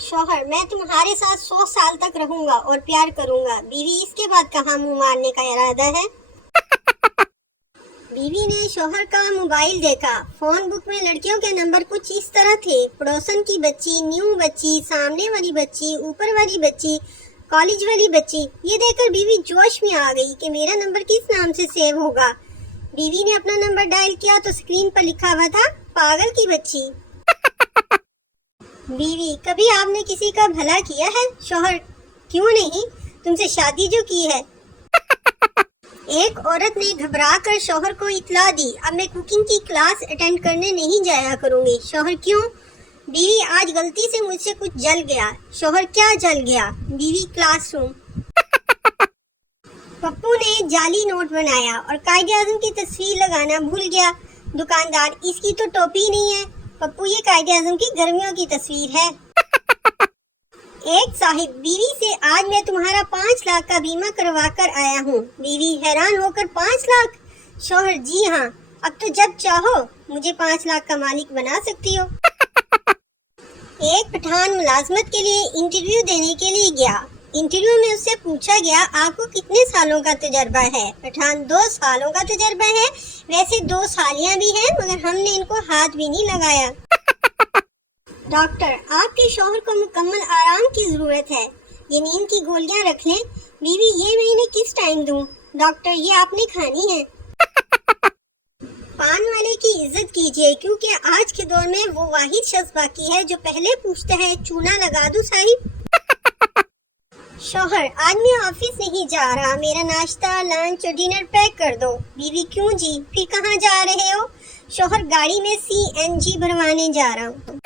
शौहर, मैं तुम्हारे साथ 100 साल तक रहूंगा और प्यार करूंगा। बीवी, इसके बाद कहाँ मुंह मारने का इरादा है? बीवी ने शौहर का मोबाइल देखा। फोन बुक में लड़कियों के नंबर कुछ इस तरह थे: पड़ोसन की बच्ची, न्यू बच्ची, सामने वाली बच्ची, ऊपर वाली बच्ची, कॉलेज वाली बच्ची। ये देखकर बीवी जोश में आ गई कि मेरा नंबर किस नाम से सेव होगा। बीवी ने अपना नंबर डायल किया तो स्क्रीन पर लिखा हुआ था, पागल की बच्ची। बीवी, कभी आपने किसी का भला किया है? शौहर, क्यों नहीं, तुमसे शादी जो की है। एक औरत ने घबरा कर शौहर को इत्तला दी, अब मैं कुकिंग की क्लास अटेंड करने नहीं जाया करूंगी। शौहर, क्यों? बीवी, आज गलती से मुझसे कुछ जल गया। शौहर, क्या जल गया? बीवी, क्लासरूम। पप्पू ने जाली नोट बनाया और कायदे आज़म की तस्वीर लगाना भूल गया। दुकानदार, इसकी तो टोपी नहीं है। पप्पू, ये कायदे आज़म की गर्मियों की तस्वीर है। एक साहिब, बीवी से, आज मैं तुम्हारा 5 लाख का बीमा करवा कर आया हूँ। बीवी हैरान होकर, 5 लाख? शौहर, जी हाँ, अब तो जब चाहो मुझे 5 लाख का मालिक बना सकती हो। एक पठान मुलाजमत के लिए इंटरव्यू देने के लिए गया। इंटरव्यू में उससे पूछा गया, आपको कितने सालों का तजर्बा है? पठान, 2 सालों का तजर्बा है। वैसे 2 सालियां भी हैं, मगर हमने इनको हाथ भी नहीं लगाया। डॉक्टर, आपके शौहर को मुकम्मल आराम की जरूरत है, ये नींद की गोलियां रख लें। बीवी, ये मैं इन्हें किस टाइम दूं? डॉक्टर, ये आपने खानी है। पान वाले की इज्जत कीजिए, क्योंकि आज के दौर में वो वाहिद शख्स बाकी है जो पहले पूछता है, चूना लगा दूं साहिब? शौहर, आज मैं ऑफिस नहीं जा रहा, मेरा नाश्ता, लंच और डिनर पैक कर दो। बीवी, क्यों जी, फिर कहाँ जा रहे हो? शौहर, गाड़ी में CNG भरवाने जा रहा हूँ।